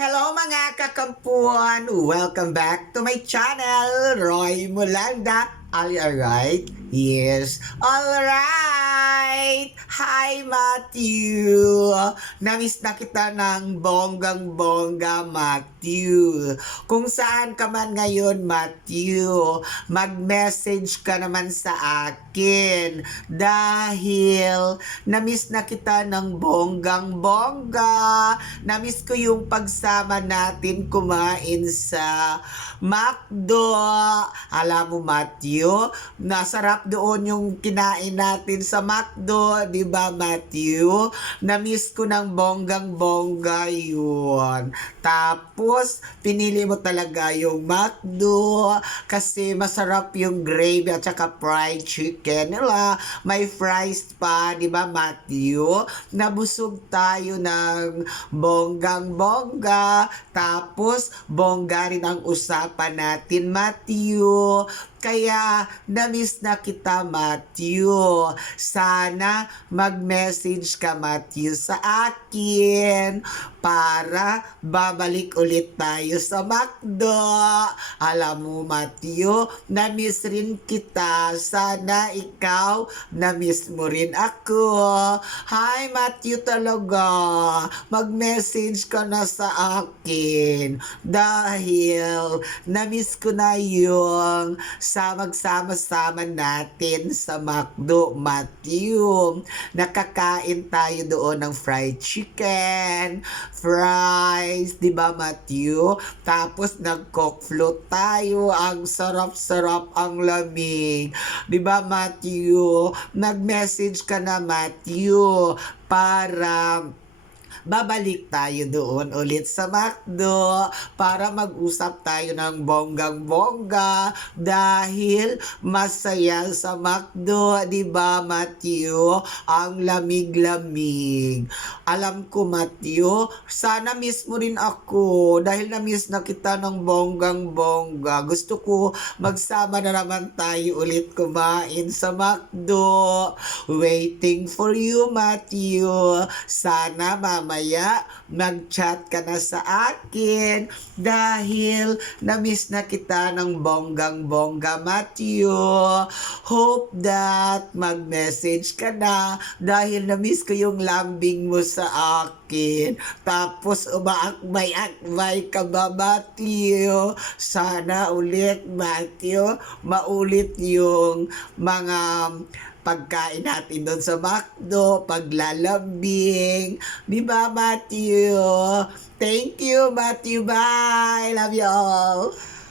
Hello mga kakampuan! Welcome back to my channel, Roy Mulanda. Are you alright? Yes. Alright! Hi, Matthew! Namiss na kita ng bonggang-bongga, Matthew. Kung saan ka man ngayon, Matthew, mag-message ka naman sa akin. Dahil namiss na kita ng bonggang-bongga. Namiss ko yung pagsama natin kumain sa McDo. Alam mo, Matthew, nasarap doon yung kinain natin sa McDo, di ba, Matthew? Namiss ko ng bonggang-bongga yun. Tapos, pinili mo talaga yung McDo kasi masarap yung gravy at saka fried chicken. Nila, may fries pa, di ba, Matthew? Nabusog tayo ng bonggang-bongga. Tapos, bongga rin ang usapan natin, Matthew. Kaya, namiss na kita, Matthew. Sana mag-message ka, Matthew, sa akin para babalik ulit tayo sa McDo. Alam mo, Matthew, namiss rin kita. Sana ikaw, namiss mo rin ako. Hi, Matthew talaga. Mag-message ka na sa akin. Dahil, namiss ko na yung sa magsama-sama natin sa McDo, Matthew. Nakakain tayo doon ng fried chicken, fries, di ba, Matthew? Tapos nag-coke float tayo. Ang sarap-sarap ang lamig. Di ba, Matthew? Nag-message ka na, Matthew, para babalik tayo doon ulit sa McDo para mag-usap tayo ng bonggang-bongga dahil masaya sa McDo, di ba Matthew? Ang lamig-lamig. Alam ko Matthew, sana miss mo rin ako dahil na-miss na kita ng bonggang-bongga. Gusto ko magsama na naman tayo ulit kumain sa McDo. Waiting for you, Matthew. Sana mamaya mag-chat ka na sa akin dahil na-miss na kita ng bonggang-bongga, Matthew. Hope that mag-message ka na dahil na-miss ko yung lambing mo sa akin. Tapos umaakbay-akbay ka ba, Matthew? Sana ulit, Matthew, maulit yung mga pagkain natin doon sa McDo, paglalambing. Di ba, Matthew? Thank you, Matthew. Bye. Love you all.